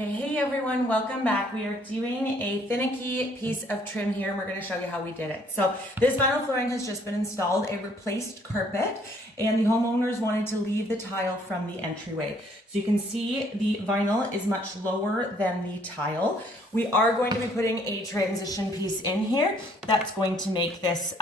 Hey everyone, welcome back. We are doing a finicky piece of trim here and we're going to show you how we did it. So this vinyl flooring has just been installed, a replaced carpet, and the homeowners wanted to leave the tile from the entryway. So you can see the vinyl is much lower than the tile. We are going to be putting a transition piece in here that's going to make this,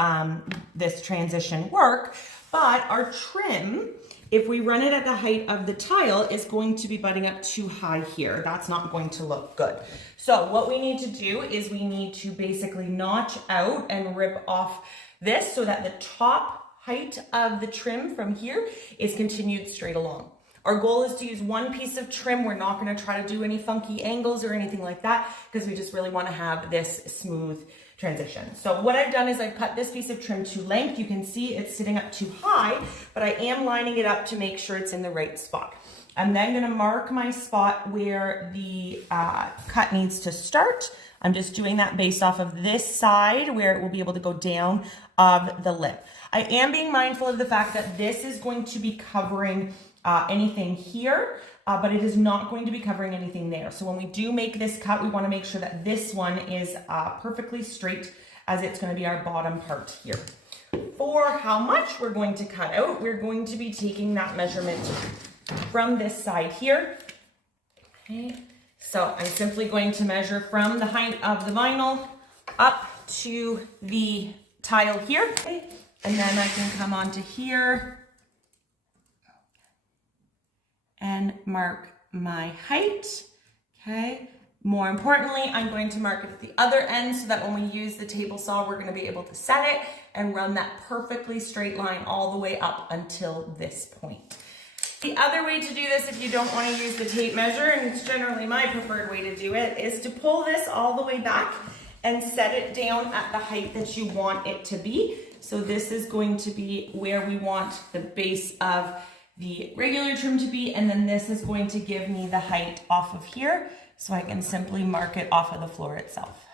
this transition work, but our trim, if we run it at the height of the tile, is going to be butting up too high here. That's not going to look good. So what we need to do is we need to basically notch out and rip off this so that the top height of the trim from here is continued straight along. Our goal is to use one piece of trim. We're not going to try to do any funky angles or anything like that because we just really want to have this smooth transition. So what I've done is I've cut this piece of trim to length. You can see it's sitting up too high, but I am lining it up to make sure it's in the right spot. I'm then going to mark my spot where the cut needs to start. I'm just doing that based off of this side where it will be able to go down of the lip. I am being mindful of the fact that this is going to be covering anything here, but it is not going to be covering anything there. So when we do make this cut, we want to make sure that this one is perfectly straight, as it's going to be our bottom part here. For how much we're going to cut out, we're going to be taking that measurement from this side here. Okay, so I'm simply going to measure from the height of the vinyl up to the tile here. Okay, and then I can come onto here and mark my height. Okay. More importantly, I'm going to mark it at the other end so that when we use the table saw, we're going to be able to set it and run that perfectly straight line all the way up until this point. The other way to do this, if you don't want to use the tape measure, and it's generally my preferred way to do it, is to pull this all the way back and set it down at the height that you want it to be. So this is going to be where we want the base of the regular trim to be, and then this is going to give me the height off of here, so I can simply mark it off of the floor itself.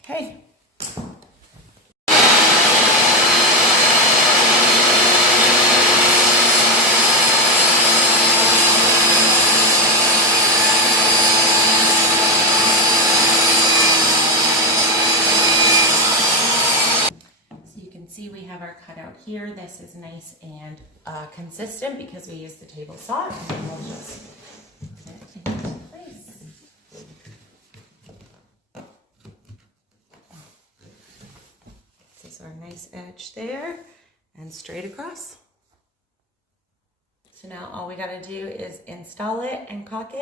Okay. See, we have our cutout here. This is nice and consistent because we use the table saw, and then we'll just put it into place. This is our nice edge there and straight across. So now all we got to do is install it and caulk it.